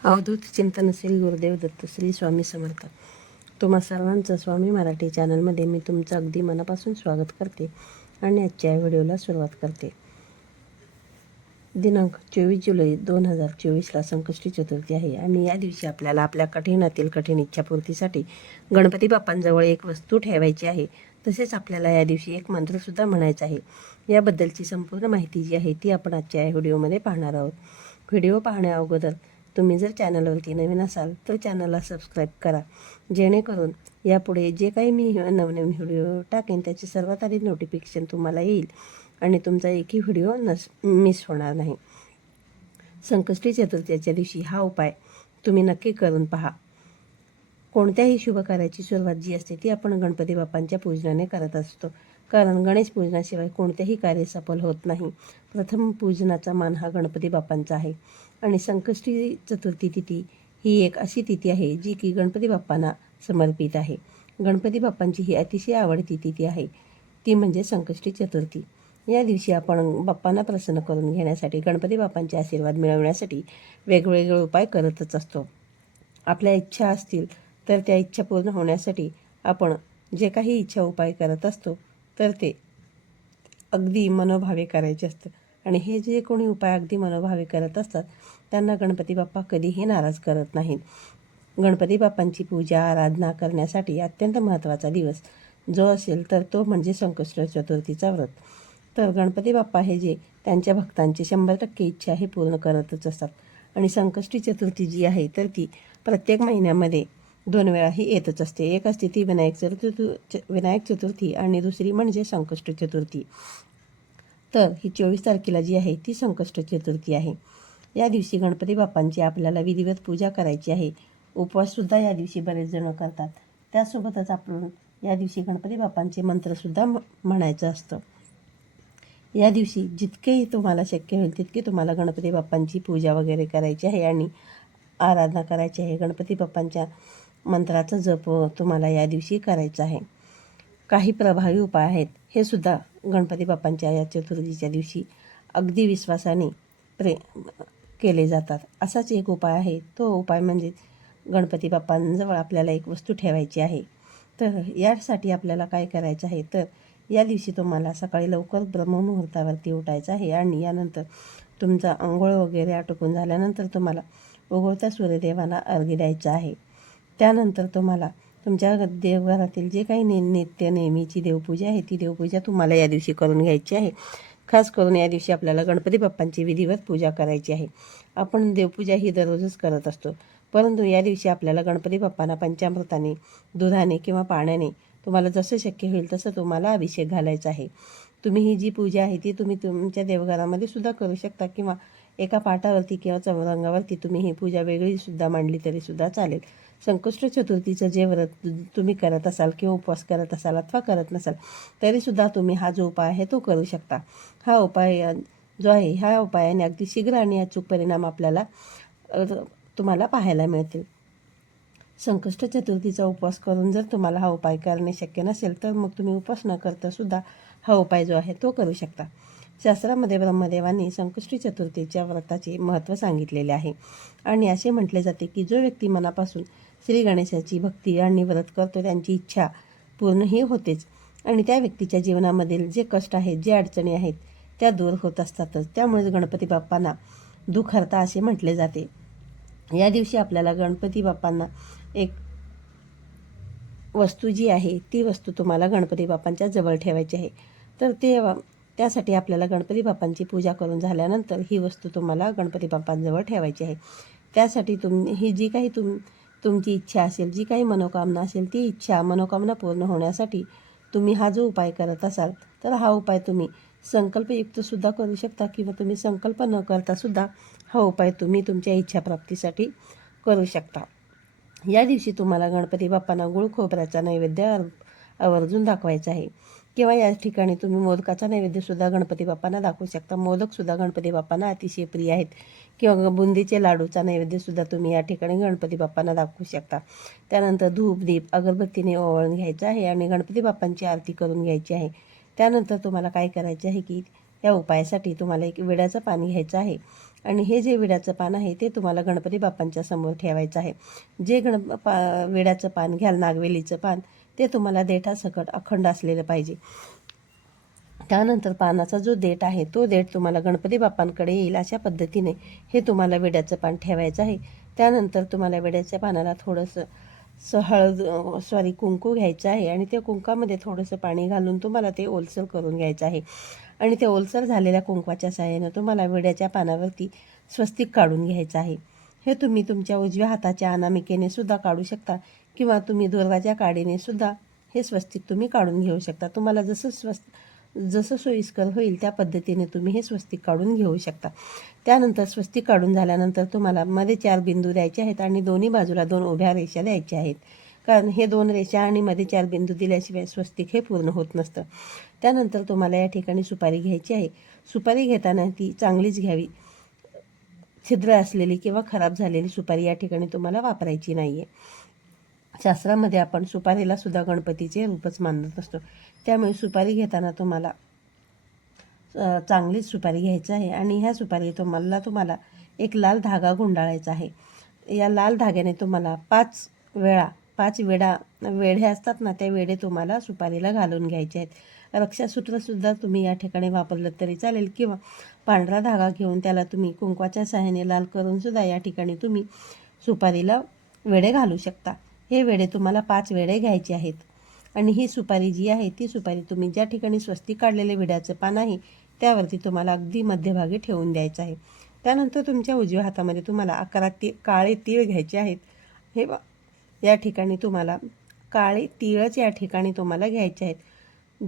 अवधूत चिंतन श्री गुरुदेव दत्त श्री स्वामी समर्थ तुम्हा सर्वांचं स्वामी मराठी चॅनलमध्ये मी तुमचं अगदी मनापासून स्वागत करते आणि आजच्या व्हिडिओला सुरुवात करते दिनांक चोवीस जुलै दोन हजार चोवीसला संकष्टी चतुर्थी आहे आणि या दिवशी आपल्याला आपल्या कठीणातील कठीण इच्छापूर्तीसाठी गणपती बाप्पांजवळ एक वस्तू ठेवायची आहे तसेच आपल्याला या दिवशी एक मंत्रसुद्धा म्हणायचा आहे याबद्दलची संपूर्ण माहिती जी आहे ती आपण आजच्या या व्हिडिओमध्ये पाहणार आहोत व्हिडिओ पाहण्या अगोदर तुम्ही जर चॅनलवरती नवीन असाल तर चॅनलला सबस्क्राईब करा. जेणेकरून यापुढे जे काही मी नवनवीन व्हिडिओ टाकेन त्याचे सर्वात आधी नोटिफिकेशन तुम्हाला येईल आणि तुमचा एकही व्हिडिओ नस मिस होणार नाही. संकष्टी चतुर्थीच्या दिवशी हा उपाय तुम्ही नक्की करून पहा. कोणत्याही शुभ कार्याची सुरुवात जी असते ती आपण गणपती बाप्पांच्या पूजनाने करत असतो. कारण गणेश पूजनाशिवाय कोणतेही कार्य सफल होत नाही. प्रथम पूजनाचा मान हा गणपती बाप्पांचा आहे. आणि संकष्टी चतुर्थी तिथी ही एक अशी तिथी आहे जी की गणपती बाप्पांना समर्पित आहे. गणपती बाप्पांची ही अतिशय आवडती तिथी आहे. ती म्हणजे संकष्टी चतुर्थी. या दिवशी आपण बाप्पांना प्रसन्न करून घेण्यासाठी गणपती बाप्पांचे आशीर्वाद मिळवण्यासाठी वेगवेगळे उपाय करतच असतो. आपल्या इच्छा असतील तर त्या इच्छा पूर्ण होण्यासाठी आपण जे काही इच्छा उपाय करत असतो तर ते अगदी मनोभावे करायचे असतं आणि हे जे कोणी उपाय अगदी मनोभावे करत असतात त्यांना गणपती बाप्पा कधीही नाराज करत नाहीत. गणपती बाप्पांची पूजा आराधना करण्यासाठी अत्यंत महत्त्वाचा दिवस जो असेल तर तो म्हणजे संकष्ट चतुर्थीचा व्रत. तर गणपती बाप्पा हे जे त्यांच्या भक्तांची शंभर टक्के इच्छा हे पूर्ण करतच असतात. आणि संकष्टी चतुर्थी जी आहे तर ती प्रत्येक महिन्यामध्ये दोन वेळा ही येतच असते. एक असते ती विनायक चतुर्थी च- विनायक चतुर्थी आणि दुसरी म्हणजे संकष्ट चतुर्थी. तर ही चोवीस तारखेला जी आहे ती संकष्ट चतुर्थी आहे. या दिवशी गणपती बाप्पांची आपल्याला विधिवत पूजा करायची आहे. उपवाससुद्धा या दिवशी बरेच जण करतात. त्यासोबतच आपण या दिवशी गणपती बाप्पांचे मंत्रसुद्धा म- म्हणायचं असतं. या दिवशी जितकेही तुम्हाला शक्य होईल तितके तुम्हाला गणपती बाप्पांची पूजा वगैरे करायची आहे आणि आराधना करायची आहे. गणपती बाप्पांच्या मंत्राचा जप तुम्हाला या दिवशी करायचा आहे. काही प्रभावी उपाय आहेत. हे सुद्धा गणपती बाप्पांच्या या चतुर्थीच्या दिवशी अगदी विश्वासाने प्रे केले जातात. असाच एक उपाय आहे. तो उपाय म्हणजे गणपती बाप्पांजवळ आपल्याला एक वस्तू ठेवायची आहे. तर यासाठी आपल्याला काय करायचं आहे? तर या दिवशी तुम्हाला सकाळी लवकर ब्रह्ममुहूर्तावरती उठायचं आहे आणि यानंतर तुमचा आंघोळ वगैरे आटोपून झाल्यानंतर तुम्हाला उगवत्या सूर्यदेवाला अर्घ्य द्यायचा आहे. त्यानंतर तुम्हाला तुमच्या देवघरातील जे काही ने नित्य नेहमीची देवपूजा आहे ती देवपूजा तुम्हाला या दिवशी करून घ्यायची आहे. खास करून या दिवशी आपल्याला गणपती बाप्पांची विधिवत पूजा करायची आहे. आपण देवपूजा ही दररोजच करत असतो. परंतु या दिवशी आपल्याला गणपती बाप्पांना पंचामृताने दुधाने किंवा पाण्याने तुम्हाला जसं शक्य होईल तसं तुम्हाला अभिषेक घालायचा आहे. तुम्ही ही जी पूजा आहे ती तुम्ही तुमच्या देवघरामध्ये सुद्धा करू शकता किंवा एका पाटावरती किंवा चौरंगावरती तुम्ही ही पूजा वेगळी सुद्धा मांडली तरी सुद्धा चालेल. संकष्ट चतुर्थीचं जे व्रत तुम्ही करत असाल किंवा उपवास करत असाल अथवा करत नसाल तरीसुद्धा तुम्ही हा जो उपाय आहे तो करू शकता. हा उपाय जो आहे ह्या उपायाने अगदी शीघ्र आणि अचूक परिणाम आपल्याला तुम्हाला पाहायला मिळतील. संकष्ट चतुर्थीचा उपवास करून जर तुम्हाला हा उपाय करणे शक्य नसेल तर मग तुम्ही उपवास न करता सुद्धा हा उपाय जो आहे तो करू शकता. शास्त्रामध्ये ब्रह्मदेवांनी संकष्टी चतुर्थीच्या व्रताचे महत्त्व सांगितलेले आहे. आणि असे म्हटले जाते की जो व्यक्ती मनापासून श्री गणेशाची भक्ती आणि व्रत करतो त्यांची इच्छा पूर्णही होतेच. आणि त्या व्यक्तीच्या जीवनामधील जे कष्ट आहेत जे अडचणी आहेत त्या दूर होत असतातच. त्यामुळेच गणपती बाप्पांना दुःख असे म्हटले जाते. या दिवशी आपल्याला गणपती बाप्पांना एक वस्तू जी आहे ती वस्तू तुम्हाला गणपती बाप्पांच्या जवळ ठेवायची आहे. तर ते त्यासाठी आपल्याला गणपती बाप्पांची पूजा करून झाल्यानंतर ही वस्तू तुम्हाला गणपती बाप्पांजवळ ठेवायची आहे. त्यासाठी तुम ही जी काही तुम तुमची इच्छा असेल जी काही मनोकामना असेल ती इच्छा मनोकामना पूर्ण होण्यासाठी तुम्ही हा जो उपाय करत असाल तर हा उपाय तुम्ही संकल्पयुक्तसुद्धा करू शकता किंवा तुम्ही संकल्प न करतासुद्धा हा उपाय तुम्ही तुमच्या इच्छाप्राप्तीसाठी करू शकता. या दिवशी तुम्हाला गणपती बाप्पांना गुळ खोबऱ्याचा नैवेद्य आवर्जून दाखवायचा आहे. किंवा या ठिकाणी तुम्ही मोदकाचा नैवेद्यसुद्धा गणपती बाप्पांना दाखवू शकता. मोदकसुद्धा गणपती बाप्पांना अतिशय प्रिय आहेत. किंवा बुंदीचे लाडूचा नैवेद्यसुद्धा तुम्ही या ठिकाणी गणपती बाप्पांना दाखवू शकता. त्यानंतर धूप दीप अगरबत्तीने ओवाळून घ्यायचं आहे आणि गणपती बाप्पांची आरती करून घ्यायची आहे. त्यानंतर तुम्हाला काय करायचे आहे की या उपायासाठी तुम्हाला एक विड्याचं पाणी घ्यायचं आहे. आणि हे जे विड्याचं पान आहे ते तुम्हाला गणपती बाप्पांच्या समोर ठेवायचं आहे. जे गण पा विड्याचं पान घ्याल नागवेलीचं पान ते तुम्हाला देठासकट अखंड असलेलं पाहिजे. त्यानंतर पानाचा जो देठ आहे तो देठ तुम्हाला गणपती बाप्पांकडे येईल अशा पद्धतीने हे तुम्हाला विड्याचं पान ठेवायचं आहे. त्यानंतर तुम्हाला विड्याच्या पानाला थोडंसं स हळद सॉरी कुंकू घ्यायचं आहे आणि त्या कुंकामध्ये थोडंसं पाणी घालून तुम्हाला ते ओलसर करून घ्यायचं आहे. आणि त्या ओलसर झालेल्या कुंकवाच्या सहाय्यानं तुम्हाला विड्याच्या पानावरती स्वस्तिक काढून घ्यायचं आहे. हे तुम्ही तुमच्या उजव्या हाताच्या अनामिकेने सुद्धा काढू शकता किंवा तुम्ही दुर्गाच्या काडीने सुद्धा हे स्वस्तिक तुम्ही काढून घेऊ शकता. तुम्हाला जसं स्वस्त जसं सोयीस्कर होईल त्या पद्धतीने तुम्ही हे स्वस्तिक काढून घेऊ शकता. त्यानंतर स्वस्तिक काढून झाल्यानंतर तुम्हाला मध्ये चार बिंदू द्यायचे आहेत आणि दोन्ही बाजूला दोन उभ्या रेषा द्यायच्या आहेत. कारण हे दोन रेषा आणि मध्ये चार बिंदू दिल्याशिवाय स्वस्तिक हे पूर्ण होत नसतं. त्यानंतर तुम्हाला या ठिकाणी सुपारी घ्यायची आहे. सुपारी घेताना ती चांगलीच घ्यावी. छिद्र असलेली किंवा खराब झालेली सुपारी या ठिकाणी तुम्हाला वापरायची नाही आहे शास्त्रामध्ये आपण सुपारीला सुद्धा गणपतीचे रूपच मानत असतो. त्यामुळे सुपारी घेताना तुम्हाला चांगलीच सुपारी घ्यायची आहे आणि ह्या सुपारी तुम्हाला तुम्हाला एक लाल धागा गुंडाळायचा आहे. या लाल धाग्याने तुम्हाला पाच वेळा पाच वेळा वेढे असतात ना त्या वेढे तुम्हाला सुपारीला घालून घ्यायचे आहेत. रक्षासूत्रसुद्धा तुम्ही या ठिकाणी वापरलं तरी चालेल. किंवा पांढरा धागा घेऊन त्याला तुम्ही कुंकवाच्या सहाय्याने लाल करूनसुद्धा या ठिकाणी तुम्ही सुपारीला वेडे घालू शकता. हे वेडे तुम्हाला पाच वेडे घ्यायचे आहेत. आणि ही सुपारी जी आहे ती सुपारी तुम्ही ज्या ठिकाणी स्वस्ती काढलेले विड्याचं पान आहे त्यावरती तुम्हाला अगदी मध्यभागी ठेवून द्यायचं आहे. त्यानंतर तुमच्या उजव्या हातामध्ये तुम्हाला अकरा ती काळे तीळ घ्यायचे आहेत. हे या ठिकाणी तुम्हाला काळे तीळच या ठिकाणी तुम्हाला घ्यायचे आहेत.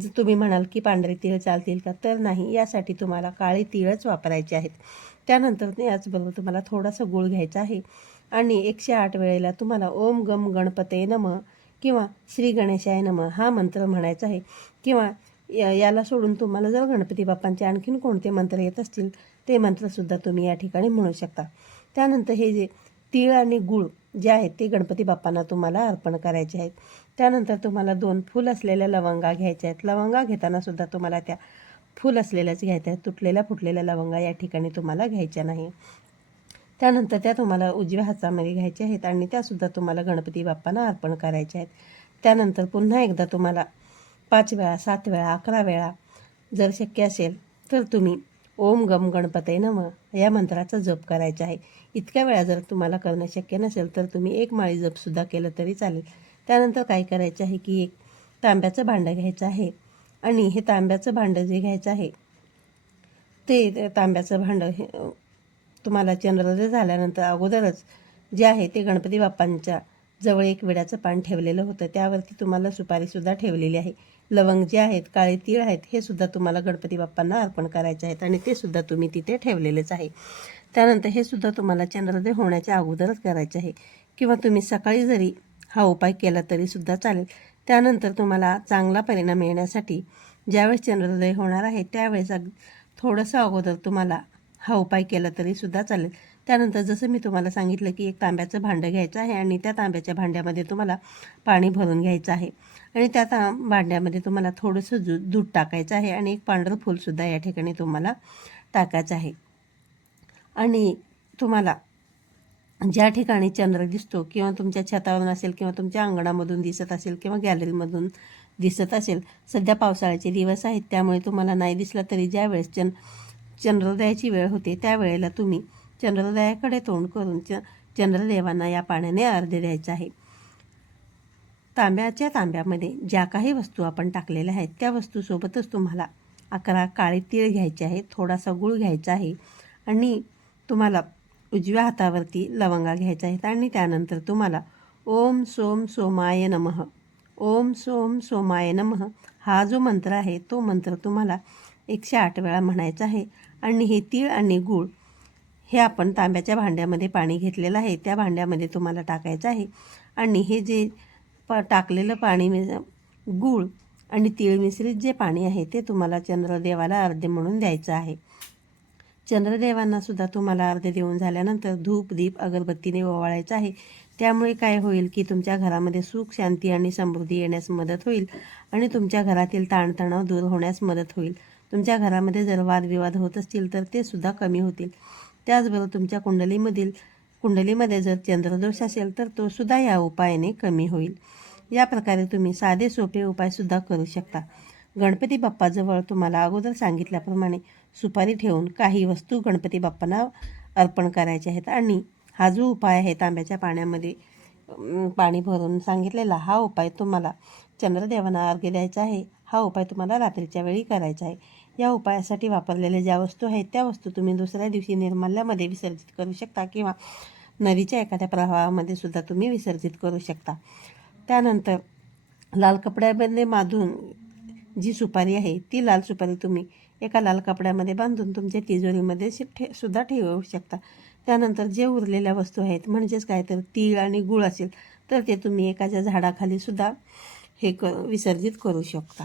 जर तुम्ही म्हणाल की पांढरे तीळ चालतील का तर नाही. यासाठी तुम्हाला काळे तीळच वापरायचे आहेत. त्यानंतर ते याचबरोबर तुम्हाला थोडासा गुळ घ्यायचा आहे. आणि एकशे आठ वेळेला तुम्हाला ओम गम गणपते नम किंवा श्री गणेशाय नम हा मंत्र म्हणायचा आहे. किंवा या- याला सोडून तुम्हाला जर गणपती बाप्पांचे आणखीन कोणते मंत्र येत असतील ते मंत्रसुद्धा तुम्ही या ठिकाणी म्हणू शकता. त्यानंतर हे जे तीळ आणि गूळ जे आहेत ते गणपती बाप्पांना तुम्हाला अर्पण करायचे आहेत. त्यानंतर तुम्हाला दोन फूल असलेल्या लवंगा घ्यायच्या आहेत. लवंगा घेताना सुद्धा तुम्हाला त्या फूल असलेल्याच घ्यायच्या आहेत. तुटलेल्या फुटलेल्या लवंगा या ठिकाणी तुम्हाला घ्यायच्या नाही. त्यानंतर त्या तुम्हाला उजव्या हातामध्ये घ्यायच्या आहेत आणि त्यासुद्धा तुम्हाला गणपती बाप्पांना अर्पण करायच्या आहेत. त्यानंतर पुन्हा एकदा तुम्हाला पाच वेळा सात वेळा अकरा वेळा जर शक्य असेल तर तुम्ही ओम गम गणपते नम. या मंत्राचा जप करायचा आहे. इतक्या वेळा जर तुम्हाला करणं शक्य नसेल तर तुम्ही एक माळी जपसुद्धा केलं तरी चालेल. त्यानंतर काय करायचं आहे की एक तांब्याचं भांडं घ्यायचं आहे. आणि हे तांब्याचं भांडं जे घ्यायचं आहे ते तांब्याचं भांडं हे तुम्हाला चंद्रोदय झाल्यानंतर अगोदरच जे आहे ते गणपती बाप्पांच्या जवळ एक विड्याचं पान ठेवलेलं होतं. त्यावरती तुम्हाला सुपारीसुद्धा ठेवलेली आहे. लवंग जे आहेत काळे तीळ आहेत हे सुद्धा तुम्हाला गणपती बाप्पांना अर्पण करायचे आहेत आणि ते सुद्धा तुम्ही तिथे ठेवलेलेच आहे. त्यानंतर हे सुद्धा तुम्हाला चंद्रोदय होण्याच्या अगोदरच करायचे आहे. किंवा तुम्ही सकाळी जरी हा उपाय केला तरी सुद्धा चालेल. त्यानंतर तुम्हाला चांगला परिणाम येण्यासाठी ज्यावेळेस चंद्रोदय होणार आहे त्यावेळेस अग थोडंसं अगोदर तुम्हाला हा उपाय केला तरी सुद्धा चालेल. त्यानंतर जसं मी तुम्हाला सांगितलं की एक तांब्याचं भांडं घ्यायचं आहे आणि त्या तांब्याच्या भांड्यामध्ये तुम्हाला पाणी भरून घ्यायचं आहे. आणि त्या ता भांड्यामध्ये तुम्हाला थोडंसं जू दूध टाकायचं आहे आणि एक पांढरं फूलसुद्धा या ठिकाणी तुम्हाला टाकायचं आहे. आणि तुम्हाला ज्या ठिकाणी चंद्र दिसतो किंवा तुमच्या छतावरून असेल किंवा तुमच्या अंगणामधून दिसत असेल किंवा गॅलरीमधून दिसत असेल सध्या पावसाळ्याचे दिवस आहेत त्यामुळे तुम्हाला नाही दिसलं तरी ज्या वेळेस चंद चंद्रोदयाची वेळ होते त्यावेळेला तुम्ही चंद्रोदयाकडे तोंड करून च चंद्रदेवांना या पाण्याने अर्धे द्यायचं आहे. तांब्याच्या तांब्यामध्ये ज्या काही वस्तू आपण टाकलेल्या आहेत त्या वस्तूसोबतच तुम्हाला अकरा काळे तीळ घ्यायचे आहेत थोडासा गूळ घ्यायचा आहे आणि तुम्हाला उजव्या हातावरती लवंगा घ्यायच्या आहेत आणि त्यानंतर तुम्हाला ओम सोम सोमाय नमः. ओम सोम सोमाय नमः हा जो मंत्र आहे तो मंत्र तुम्हाला एकशे आठ वेळा म्हणायचा आहे आणि हे तीळ आणि गूळ हे आपण तांब्याच्या भांड्यामध्ये पाणी घेतलेलं आहे. त्या भांड्यामध्ये तुम्हाला टाकायचं आहे. आणि हे जे प टाकलेलं पाणी गूळ आणि तीळ मिश्रित जे पाणी आहे ते तुम्हाला चंद्रदेवाला अर्धे म्हणून द्यायचं आहे. चंद्रदेवांनासुद्धा तुम्हाला अर्धे देऊन झाल्यानंतर धूप दीप अगरबत्तीने ओवाळायचं आहे. त्यामुळे काय होईल की तुमच्या घरामध्ये सुख शांती आणि समृद्धी येण्यास मदत होईल आणि तुमच्या घरातील ताणतणाव दूर होण्यास मदत होईल. तुमच्या घरामध्ये जर वादविवाद होत असतील तर ते सुद्धा कमी होतील. त्याचबरोबर तुमच्या कुंडलीमधील कुंडलीमध्ये जर चंद्रदोष असेल तर तो सुद्धा या उपायाने कमी होईल. या प्रकारे तुम्ही साधे सोपे उपायसुद्धा करू शकता. गणपती बाप्पाजवळ तुम्हाला अगोदर सांगितल्याप्रमाणे सुपारी ठेवून काही वस्तू गणपती बाप्पांना अर्पण करायच्या आहेत. आणि हा जो उपाय आहे तांब्याच्या पाण्यामध्ये पाणी भरून सांगितलेला हा उपाय तुम्हाला चंद्रदेवांना अर्घ्य द्यायचा आहे. हा उपाय तुम्हाला रात्रीच्या वेळी करायचा आहे. या उपायासाठी वापरलेल्या ज्या वस्तू आहेत त्या वस्तू तुम्ही दुसऱ्या दिवशी निर्माल्यामध्ये विसर्जित करू शकता किंवा नदीच्या एखाद्या प्रवाहामध्ये सुद्धा तुम्ही विसर्जित करू शकता. त्यानंतर लाल कपड्यामध्ये बांधून जी सुपारी आहे ती लाल सुपारी तुम्ही एका लाल कपड्यामध्ये बांधून तुमच्या तिजोरीमध्ये ठे सुद्धा ठेवू शकता. त्यानंतर जे उरलेल्या वस्तू आहेत म्हणजेच काय तर तीळ आणि गुळ असेल तर ते तुम्ही एखाद्या झाडाखाली सुद्धा हे क विसर्जित करू शकता.